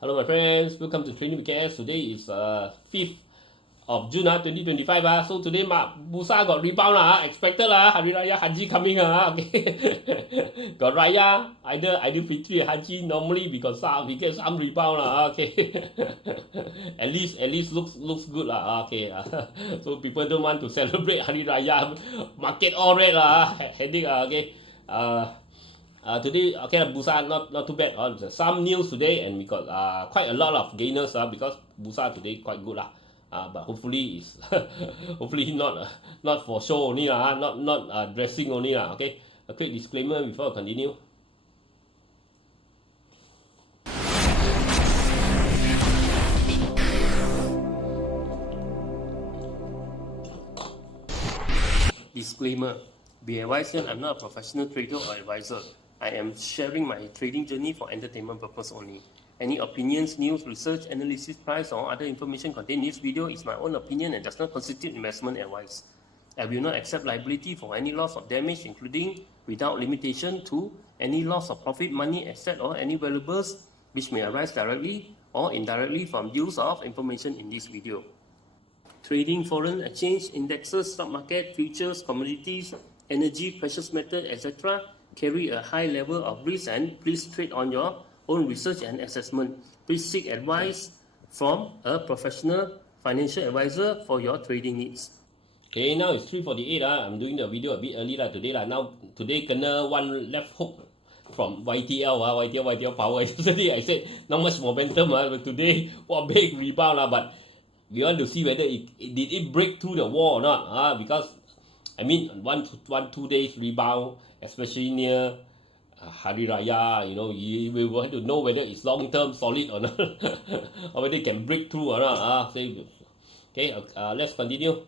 Hello my friends, welcome to Training PKS. Today is 5th of June 2025. So today Bursa got rebound expected Hari Raya Haji coming okay. Got Raya, either Fitri Haji. Normally we get some rebound okay. at least looks good okay. So people don't want to celebrate Hari Raya. Market all red headache okay. Today, okay, Bursa not too bad. Some news today, and we got quite a lot of gainers because Bursa today quite good but hopefully it's hopefully not for show only not dressing only Okay, a quick disclaimer before I continue. Disclaimer: be advised that I'm not a professional trader or advisor. I am sharing my trading journey for entertainment purpose only. Any opinions, news, research, analysis, price, or other information contained in this video is my own opinion and does not constitute investment advice. I will not accept liability for any loss or damage, including, without limitation to, any loss of profit, money, asset, or any valuables which may arise directly or indirectly from use of information in this video. Trading foreign exchange, indexes, stock market, futures, commodities, energy, precious metal, etc. carry a high level of risk, and please trade on your own research and assessment. Please seek advice from a professional financial advisor for your trading needs. Okay, now it's 3:48 I'm doing the video a bit early today Now today kena one left hook from YTL YTL Yesterday I said not much momentum but today big rebound but we want to see whether did it break through the wall or not because I mean 1-2 days rebound, especially near Hari Raya, we want to know whether it's long term solid or not or whether it can break through or not okay, let's continue.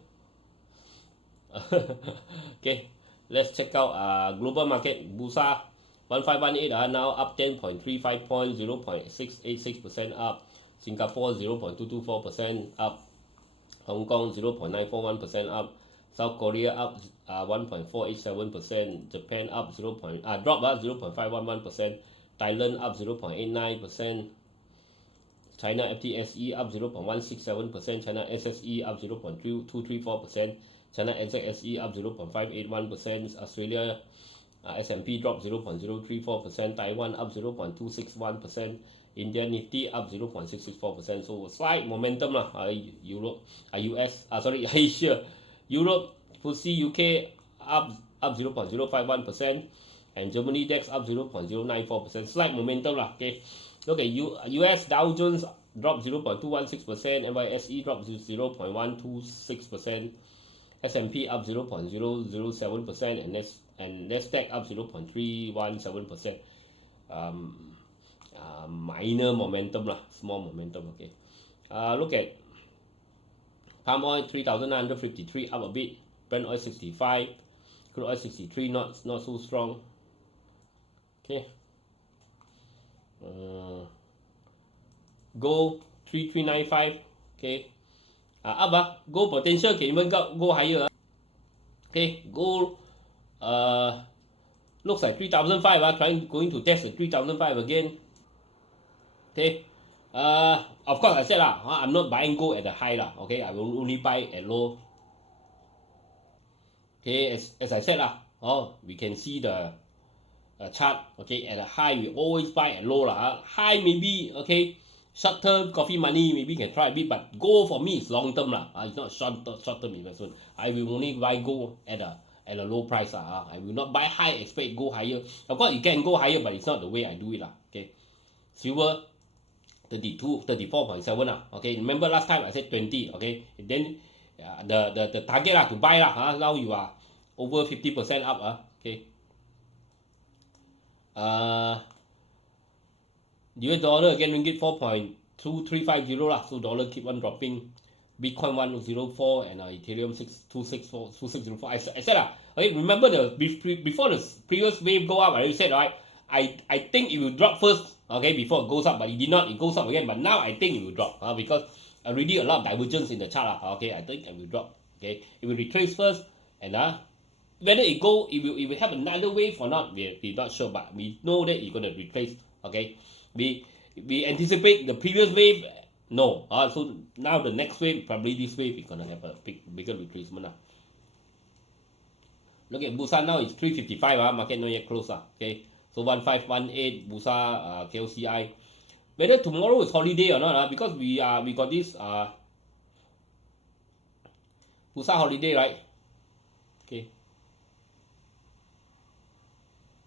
Okay, let's check out global market. Bursa 1518 now up 10.35 points, 0.686% up. Singapore 0.224% up. Hong Kong 0.941% up. South Korea up 1.487%. Japan up drop 0.511%. Thailand up 0.89%. China FTSE up 0.167%. China SSE up 0.234%. China NZSE up 0.581%. Australia S&P dropped 0.034%. Taiwan up 0.261%. India Nifty up 0.664%. So slight momentum US Asia. Europe, FTSE UK up 0.051%, and Germany DAX up 0.094%. Slight momentum okay. Look at US Dow Jones dropped 0.216%, NYSE dropped 0.126%, S&P up 0.007%, and Nasdaq up 0.317%. Minor momentum small momentum okay. Look at palm oil 3,953 up a bit. Brent oil 65. Crude oil 63 not so strong. Okay. Gold 3395. Okay. Up gold potential can even go higher. Okay. Gold looks like 3,005 going to test the 3,005 again. Okay. Of course I said I'm not buying gold at the high okay. I will only buy at low. Okay, as I said we can see the chart. Okay, at the high we always buy at low high maybe okay, short term coffee money maybe can try a bit, but gold for me is long term it's not short term investment. I will only buy gold at a low price I will not buy high, expect go higher. Of course you can go higher, but it's not the way I do it okay. Silver 34.7 okay. Remember last time I said 20 okay. Then the target to buy now you are over 50% up okay. US dollar again, ringgit 4.2350 so dollar keep on dropping. Bitcoin 104 and Ethereum 2604. I said okay, remember before the previous wave go up, I already said I think it will drop first okay before it goes up, but it did not. It goes up again, but now I think it will drop because already a lot of divergence in the chart okay. I think it will drop okay. It will retrace first, and whether it will have another wave or not, we're not sure, but we know that it's going to retrace okay. we anticipate the previous wave. No. So now the next wave, probably this wave, is gonna have a bigger retracement. Look at Bursa now, it's 355. Market not yet close. Okay. So 1518 Bursa KLCI. Whether tomorrow is holiday or not, because we got this Bursa holiday, right? Okay.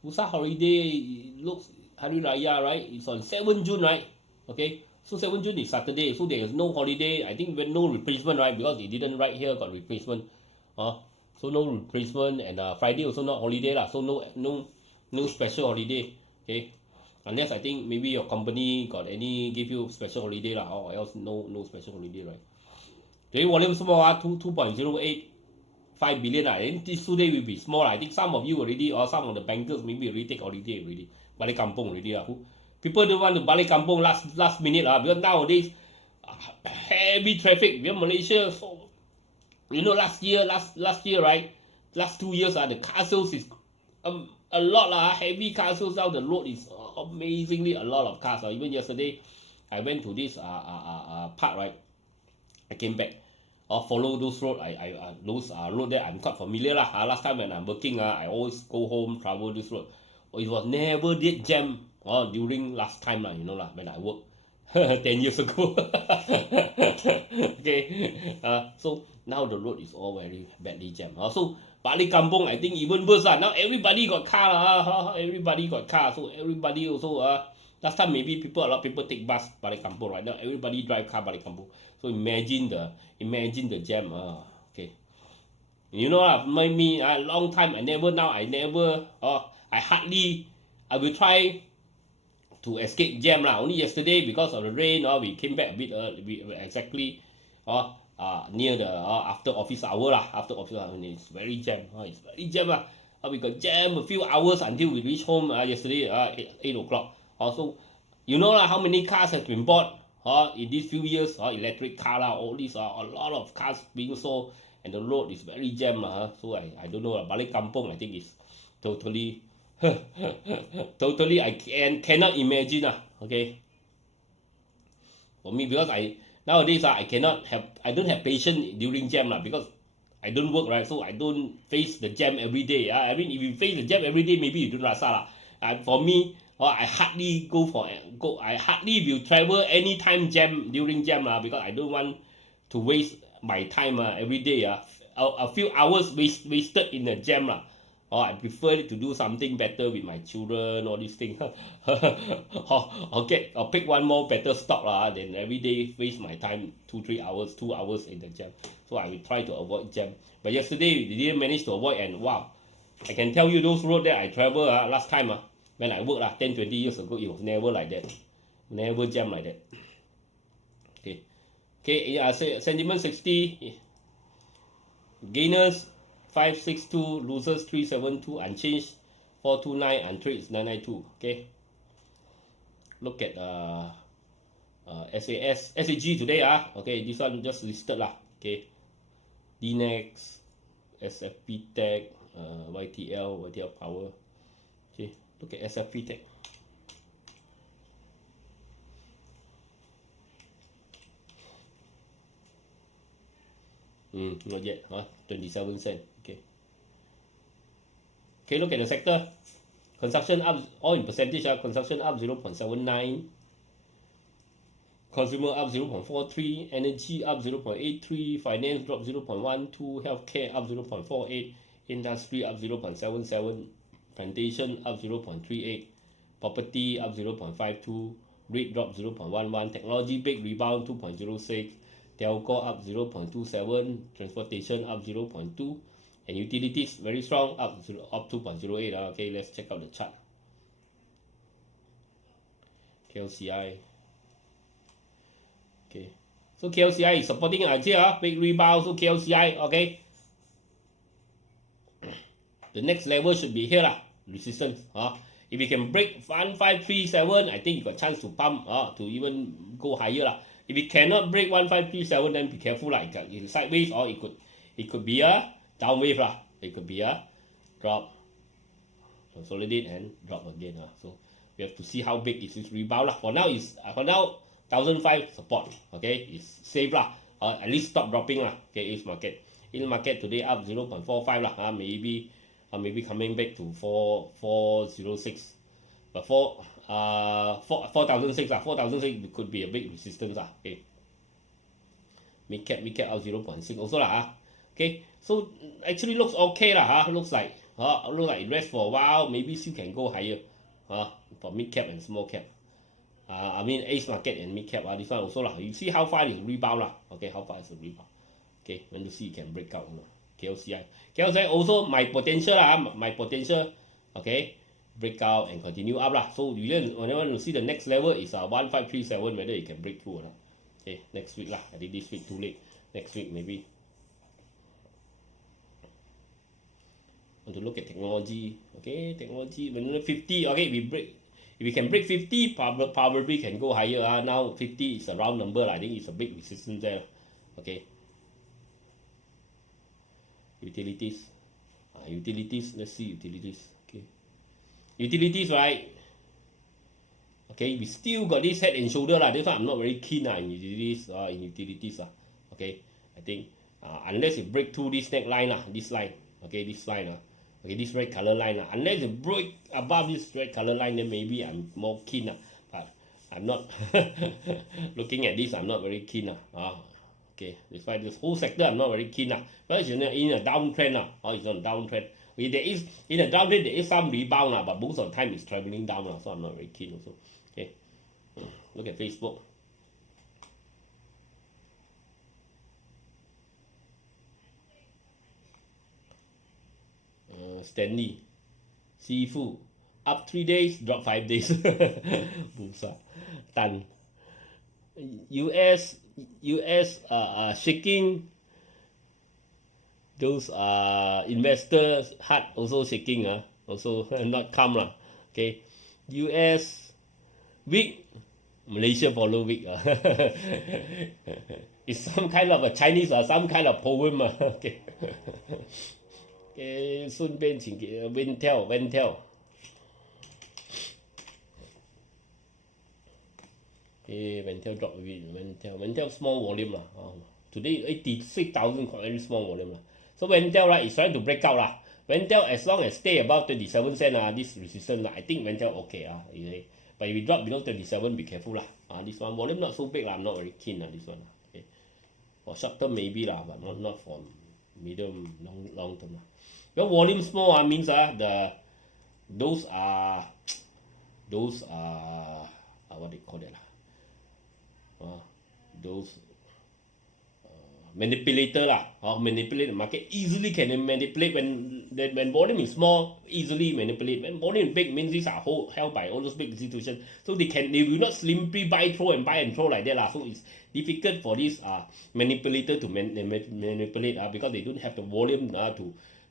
Bursa holiday looks Hari Raya, right? It's on 7 June, right? Okay. So 7 June is Saturday, so there is no holiday. I think no replacement, right? Because it didn't write here got replacement. So no replacement, and Friday also not holiday lah. So no special holiday. Okay. Unless I think maybe your company got give you special holiday lah, or else no special holiday, right? Today volume small 2.085 billion lah. And this today will be small. I think some of you already, or some of the bankers maybe already take holiday already. Balik kampung already lah. People don't want to balik kampung last minute lah, because nowadays heavy traffic. We Malaysia, so last year, right? Last 2 years the car sales is a lot lah. Heavy car sales now. The road is amazingly a lot of cars. Even yesterday, I went to this park, right? I came back. Follow those road. Those road there I'm quite familiar lah. Last time when I'm working, I always go home, travel this road. It was never did jam during last time lah, when I work 10 years ago. Okay. So now the road is all very badly jammed. So balik kampung, I think even worse lah. Now everybody got car lah. Everybody got car. So everybody also last time maybe a lot of people take bus balik kampung, right? Now everybody drive car balik kampung. So imagine the jam. Okay. Me long time I will try to escape jam lah. Only yesterday because of the rain, we came back a bit exactly near the after office hour lah. After office hour, it's very jam. It's very jam lah. We got jam a few hours until we reach home yesterday 8 o'clock. So how many cars have been bought in these few years. Electric car lah, all these a lot of cars being sold, and the road is very jam lah. So I don't know. Balik kampung, I think is totally totally I cannot imagine okay. For me, because nowadays I don't have patience during jam lah, because I don't work, right? So I don't face the jam every day. I mean, if you face the jam every day, maybe you don't rasa lah. For me, I hardly I hardly will travel anytime during jam lah, because I don't want to waste my time every day. A few hours wasted in the jam lah. I prefer to do something better with my children, all these things. I'll pick one more better stock than every day waste my time 2 hours in the jam. So I will try to avoid jam. But yesterday we didn't manage to avoid, and wow, I can tell you those roads that I travel last time when I worked 10-20 years ago, it was never like that. Never jam like that. Okay, sentiment 60. Gainers 562, losers 372, unchanged 429, and trades 992. Okay. Look at SAG today. Okay, this one just listed lah. Okay. DNEX, SFP Tech, YTL Power. Okay, look at SFP Tech. Not yet, 27 cents. Okay, look at the sector. Consumption up, all in percentage. Consumption up 0.79. Consumer up 0.43. Energy up 0.83. Finance drop 0.12. Healthcare up 0.48. Industry up 0.77. Plantation up 0.38. Property up 0.52. Rate drop 0.11. Technology big rebound 2.06. Telco up 0.27. Transportation up 0.2. And utilities very strong, up 2.08. Okay, let's check out the chart. KLCI. Okay, so KLCI is supporting here, big rebound. So KLCI, okay. The next level should be here resistance. If you can break 1537, I think you got chance to pump to even go higher If you cannot break 1537, then be careful it's sideways, or it could be a down wave It could be a drop, consolidate and drop again So we have to see how big is this rebound lah. For now, 1,005 support. Okay, it's safe lah. At least stop dropping lah. Okay, Ace market. In market today up 0.45 lah. Maybe coming back to 406. But 4,006 lah. 4,006 could be a big resistance lah. Okay. Mid cap out 0.6 also lah. Okay, so actually looks okay lah. Looks like it rest for a while. Maybe still can go higher. For mid cap and small cap. I mean Ace market and mid cap. This one also lah. You see how far is rebound lah. Okay, how far is the rebound? Okay, when you see it can break out. KLSE also my potential lah. My potential. Okay, break out and continue up lah. So you want to see the next level is 1537 whether it can break through or not. Okay, next week lah. I think this week too late. Next week maybe. Want to look at technology. Okay, technology when 50. Okay, if we can break 50, probably can go higher. Now 50 is a round number. I think it's a big resistance there. Okay. Utilities. Utilities. Let's see utilities. Okay. Utilities, right? Okay, we still got this head and shoulder lah. This one I'm not very keen in utilities. Okay, I think unless it break through this neckline this line. Okay, this line okay, this red color line unless it break above this red color line, then maybe I'm more keen but I'm not looking at this. I'm not very keen okay, that's why this whole sector I'm not very keen but it's in a downtrend it's on a downtrend. Okay, there is in a downtrend there is some rebound but most of the time it's traveling down so I'm not very keen also. Okay, look at Facebook. Stanley, Sifu, up 3 days, drop 5 days. Bursa, Tan. US shaking. Those investors heart also shaking also not calm lah. Okay, US weak, Malaysia follow weak It's some kind of a Chinese some kind of poem okay. Okay, 顺便请给 YTL. Okay, YTL drop a bit. YTL small volume lah. Today 86,000 very small volume lah. So YTL right is trying to break out lah. YTL as long as stay above 27 cent this resistance I think YTL okay But if we drop below 27, be careful lah. This one volume not so big lah. I'm not very keen this one. Okay, for short term maybe lah, but not for medium long term lah. Well, volume small means those are what they call that those manipulator lah. Manipulate the market easily, can manipulate when volume is small, easily manipulate. When volume is big means these are held by all those big institutions, so they will not simply buy and throw like that lah. So it's difficult for this manipulator to manipulate because they don't have the volume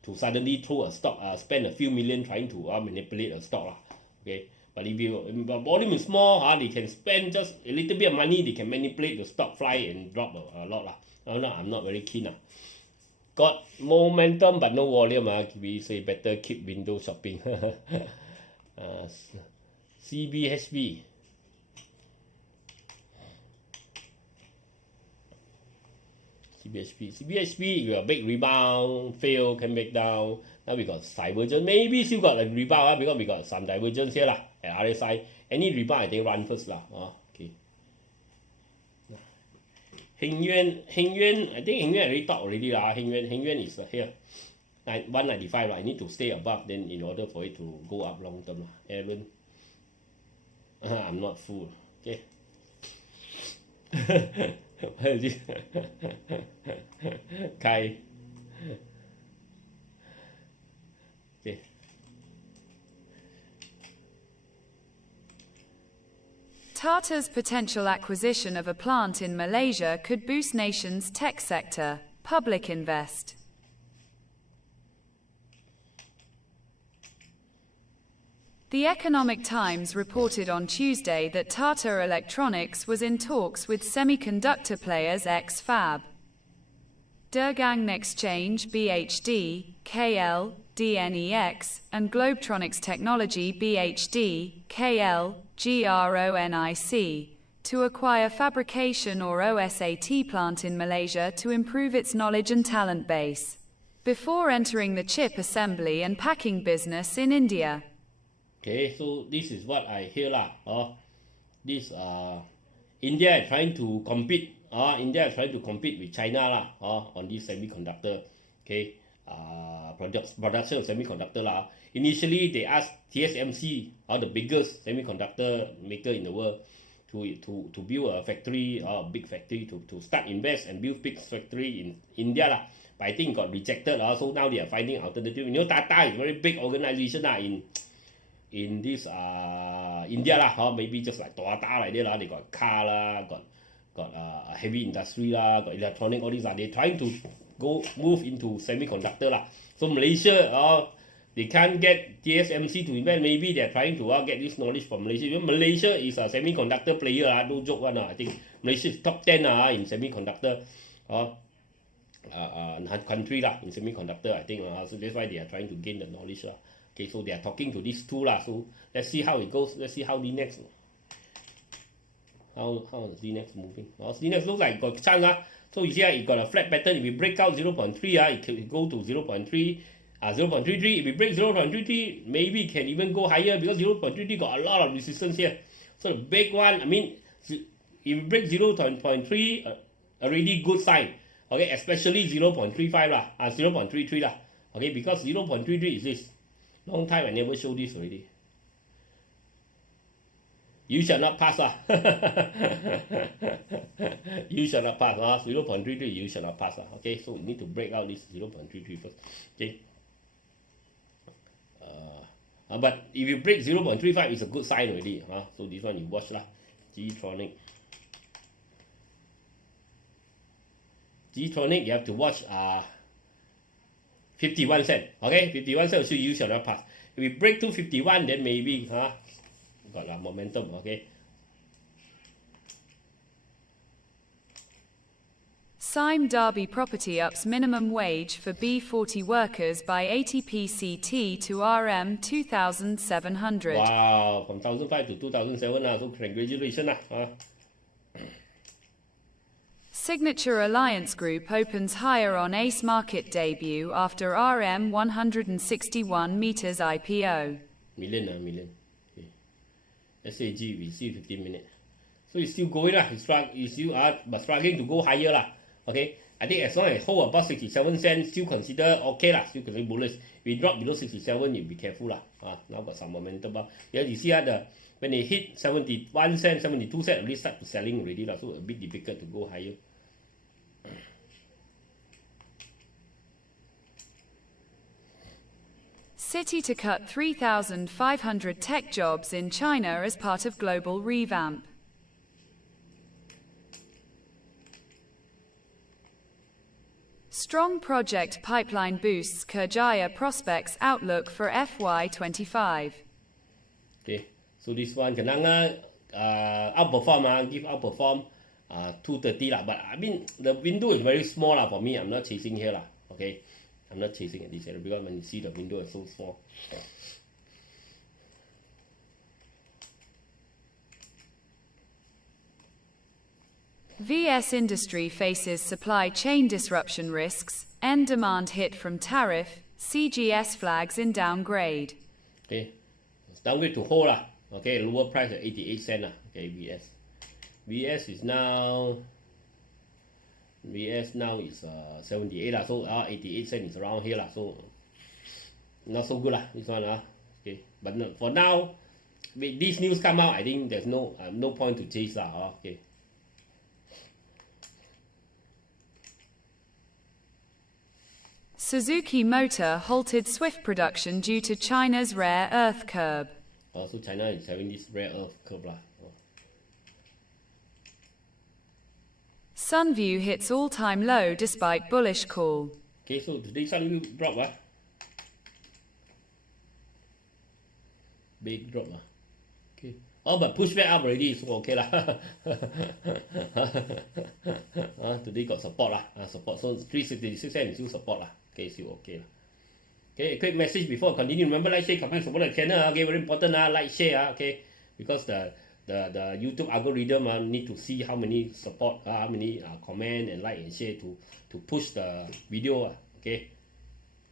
to suddenly throw a stock, spend a few million trying to manipulate a stock lah. Okay, but if the volume is small, they can spend just a little bit of money, they can manipulate the stock fly and drop a lot lah. No, I'm not very keen Got momentum but no volume we say better keep window shopping. CBHB. CBHB, we got a big rebound, fail, came back down. Now we got divergence. Maybe still got a rebound because we got some divergence here at RSI. Any rebound, I think run first okay. Heng Yuan, I think Heng Yuan already talked already Heng Yuan is here. 195 I need to stay above then in order for it to go up long term Aaron. I'm not full. Okay. Kai. Okay. Tata's potential acquisition of a plant in Malaysia could boost nation's tech sector. Public Invest. The Economic Times reported on Tuesday that Tata Electronics was in talks with semiconductor players ex-Fab. Durgang Exchange BHD, KL, DNEX, and Globetronics Technology BHD, KL, GRONIC, to acquire fabrication or OSAT plant in Malaysia to improve its knowledge and talent base, before entering the chip assembly and packing business in India. Okay, so this is what I hear lah. This India is trying to compete. India is trying to compete with China lah. On this semiconductor. Okay, production of semiconductor lah. Initially, they asked TSMC, the biggest semiconductor maker in the world, to build a factory, a big factory, to start invest and build big factory in India lah. But I think got rejected. So now they are finding alternative. You know, Tata is a very big organization lah in this India lah. Maybe just like Toyota like that lah. They got car lah, got heavy industry lah, got electronic, all these lah. They trying to move into semiconductor lah. So Malaysia, they can't get TSMC to invest. Maybe they're trying to get this knowledge from Malaysia. You know, Malaysia is a semiconductor player. No joke one. I think Malaysia is top 10 in semiconductor country lah, in semiconductor. I think so that's why they are trying to gain the knowledge lah. Okay, so they are talking to these two lah. So let's see how it goes. Let's see how the next. How is the next moving? The next looks like got chance lah. So you see it got a flat pattern. If we break out 0.3, it can go to 0.3. 0.33, if we break 0.33, maybe it can even go higher because 0.33 got a lot of resistance here. So the big one, I mean, if we break 0.3, already good sign. Okay, especially 0.35 lah, 0.33 lah. Okay, because 0.33 is this. Long time I never show this already. You shall not pass lah. You shall not pass. 0.33, you shall not pass lah. Okay, so we need to break out this 0.33 first. Okay. But if you break 0.35, it's a good sign already. So this one you watch lah. G-Tronic, you have to watch 51 cent. Okay, 51 cent, so you shall not pass. If we break to 51, then maybe got a momentum. Okay. Sime Darby Property ups minimum wage for B40 workers by 80p CT to RM 2,700. Wow, from 1,005 to 2,007 so congratulations Signature Alliance Group opens higher on Ace Market debut after RM 161 meters IPO. Million. Okay. SAG, we see 15 minutes. So it's still going lah. It's still but struggling to go higher lah. Okay. I think as long as hold above 67 cents, still consider okay lah. Still consider bullish. If we drop below 67, you be careful lah. Now got some momentum. Yeah, you see when they hit 71 cents, 72 cents, already start to selling already lah. So a bit difficult to go higher. City to cut 3,500 tech jobs in China as part of global revamp. Strong project pipeline boosts Kerjaya prospects outlook for FY25. Okay, so this one Kenanga outperform, give outperform 230 lah. But I mean the window is very small lah for me. I'm not chasing here lah. Okay, I'm not chasing at this area because when you see the window is so small. VS Industry faces supply chain disruption risks, end demand hit from tariff, CGS flags in downgrade. Okay, it's downgrade to hold lah. Okay, lower price at 88 cents lah. Okay, VS is now 78 lah. So 88 cents is around here lah. So not so good lah this one lah. Okay, but no, for now, with this news come out, I think there's no point to chase lah. Okay. Suzuki Motor halted Swift production due to China's rare earth curve. So China is having this rare earth curve lah. Sunview hits all-time low despite bullish call. Okay, so today Sunview drop big drop Okay. But push back up already, so okay lah. today got support lah, support. So 366 cents still support lah. Okay, still okay lah. Okay, quick message before I continue. Remember, like, share, comment, support the channel. Okay, very important. Like, share. Okay, because the YouTube algorithm need to see how many support, how many comment and like and share to push the video. Okay.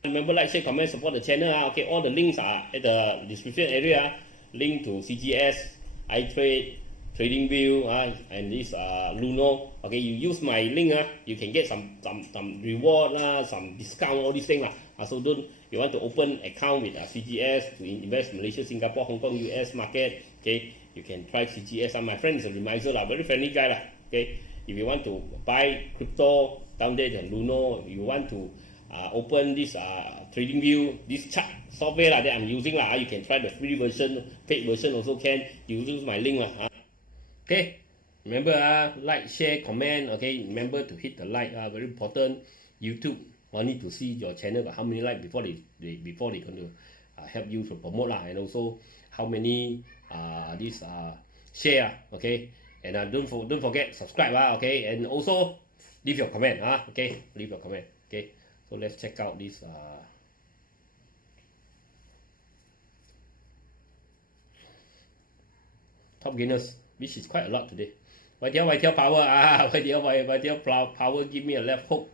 Remember, like, share, comment, support the channel. Okay, all the links are at the description area. Link to CGS, iTrade, TradingView, and this Luno. Okay, you use my link, you can get some reward, some discount, all these things. So you want to open account with CGS to invest Malaysia, Singapore, Hong Kong, US market. Okay, you can try CGS. My friend is a remiser, very friendly guy. Okay, if you want to buy crypto, downgrade and Luno, you want to open this TradingView, this chart software that I'm using, you can try the free version, paid version also can. You use my link. Okay, remember, like, share, comment. Okay, remember to hit the like, very important. YouTube need to see your channel, but how many like before they going to help you to promote and also how many this share. Okay, and don't forget subscribe. Okay, and also leave your comment. Okay, leave your comment. Okay, so let's check out this top gainers, which is quite a lot today. YTL power, YTL power give me a left hook.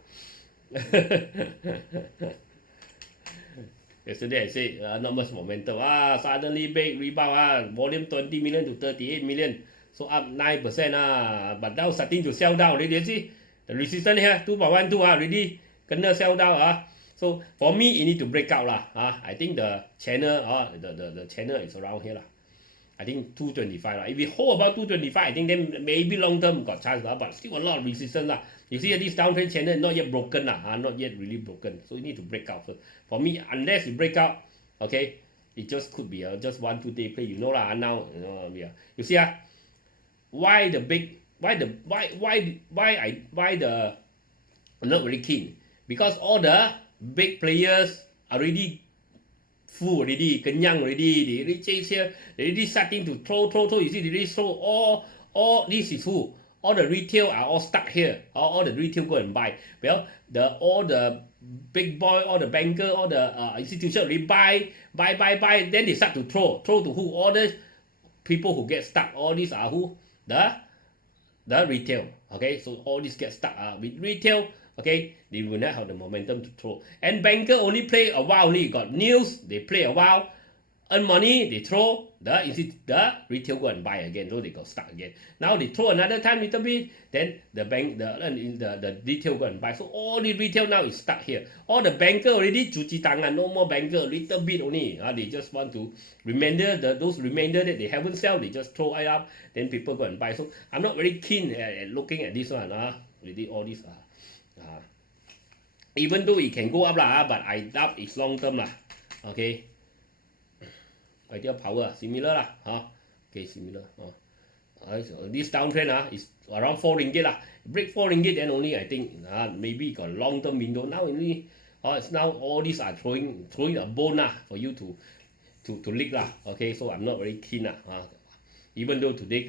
Yesterday I said not much momentum. Suddenly big rebound. Volume 20 million to 38 million, so up 9%. But now starting to sell down. Already, you see the resistance here 2.12 already gonna sell down. So for me, it need to break out I think the channel the channel is around here I think 225 If we hold about 225, I think then maybe long term got chance but still a lot of resistance You see this downtrend channel not yet broken not yet really broken. So you need to break out first. For me, unless you break out, okay, it just could be just 1-2 day play. Now you see why the I'm not very keen, because all the big players already full already, kenyang already, they already chase here, they already starting to throw. You see, they already throw all this is who? All the retail are all stuck here. All the retail go and buy. Well, all the big boy, all the banker, all the institution already buy. Then they start to throw. Throw to who? All the people who get stuck. All these are who? The retail. Okay, so all these get stuck. With retail, okay, they will not have the momentum to throw. And banker only play a while. Only got news. They play a while. Earn money, they throw, the retail go and buy again, so they got stuck again. Now they throw another time little bit, then the retail go and buy. So all the retail now is stuck here. All the banker already cuci tangan, no more banker, little bit only. They just want to those remainder that they haven't sell, they just throw it up, then people go and buy. So I'm not very keen at looking at this one. Really all this even though it can go up but I doubt it's long term Okay. YTL power similar okay, similar. So this downtrend is around 4 ringgit Break 4 ringgit, then only I think maybe got long term window. Now only it's now all these are throwing a bone for you to lick Okay, so I'm not very keen even though today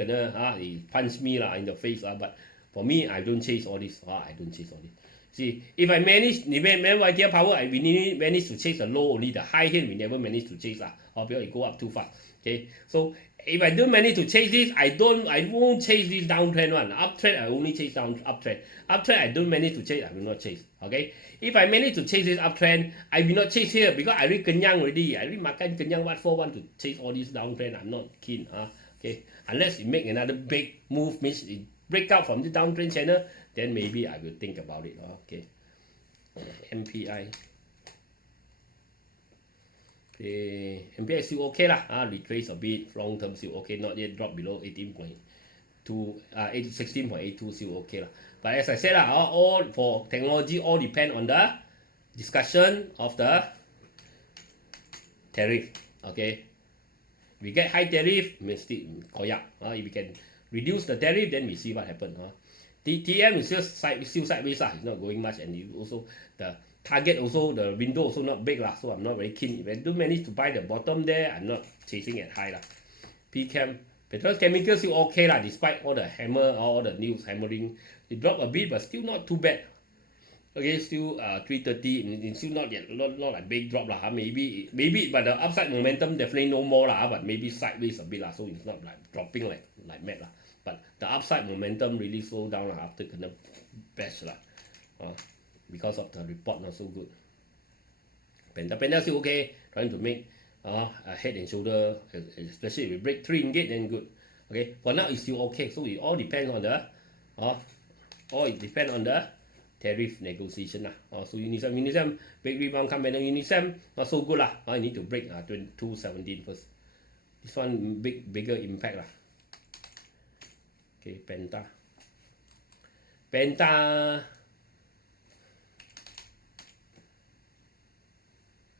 he punched me in the face but for me, I don't chase all this. I don't chase all this. See, if I manage, remember YTL power, we manage to chase the low only. The high here we never manage to chase because it go up too fast. Okay, so if I don't manage to chase this, I won't chase this downtrend one. Uptrend I only chase uptrend. Uptrend I don't manage to chase, I will not chase. Okay, if I manage to chase this uptrend, I will not chase here because I already kenyang already. I already makan kenyang. What for want to chase all this downtrend? I'm not keen. Okay, unless you make another big move, means it break out from the downtrend channel, then maybe I will think about it. Okay, MPI. Okay, MPI still okay retrace a bit, long term still okay, not yet drop below 16.82 still okay But as I said all for technology all depend on the discussion of the tariff. Okay, if we get high tariff, we still koyak. If we can reduce the tariff, then we see what happens. TM is still sideways it's not going much, and you also the target also the window also not big so I'm not very keen. If I do manage to buy the bottom there, I'm not chasing it high PCAM Petrochemical still okay lah, despite all the hammer, all the news hammering. It dropped a bit, but still not too bad. Okay, still 330. It's still not yet, not like big drop lah. Maybe, but the upside momentum definitely no more lah. But maybe sideways a bit lah. So it's not like dropping like mad lah. But the upside momentum really slowed down lah after kena bash lah. Because of the report not so good. Panda still okay, trying to make a head and shoulder, especially if we break 3 ringgit, then good. Okay, for now it's still okay. So it all depends on the tariff negotiation lah. So Unisem big rebound come back. Unisem not so good lah. You need to break 217 first. This one bigger impact lah. Okay, Penta.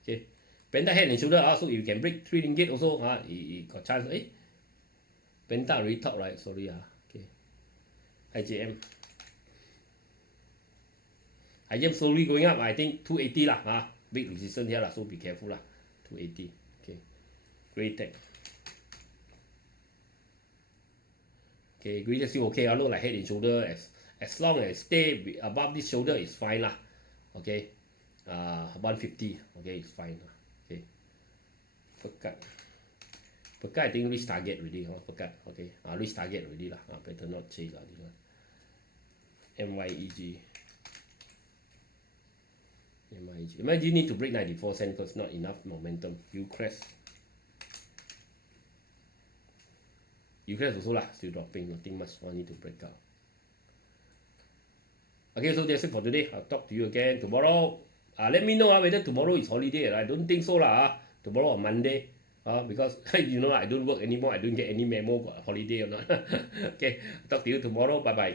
Okay, Penta head and shoulder. So if you can break 3 ringgit also, it got chance. Penta already top right. Sorry. Okay, IJM. IJM slowly going up. I think 280 lah. Big resistance here lah. So be careful lah. 280. Okay, Greatech. Okay, Greatech still okay. Look like head and shoulder. As long as stay above this shoulder, it's fine lah. Okay. 150. Okay, it's fine. Okay. Pekat I think reach target already. Pekat. Okay. Reach target already lah. Better not chase lah this one. MYEG need to break 94 cents first. Not enough momentum. Ucrest also lah. Still dropping. Nothing much. Need to break out. Okay, so that's it for today. I'll talk to you again tomorrow. Let me know whether tomorrow is holiday. I don't think so lah. Tomorrow on Monday. Because I don't work anymore. I don't get any memo got holiday or not. Okay, talk to you tomorrow. Bye bye.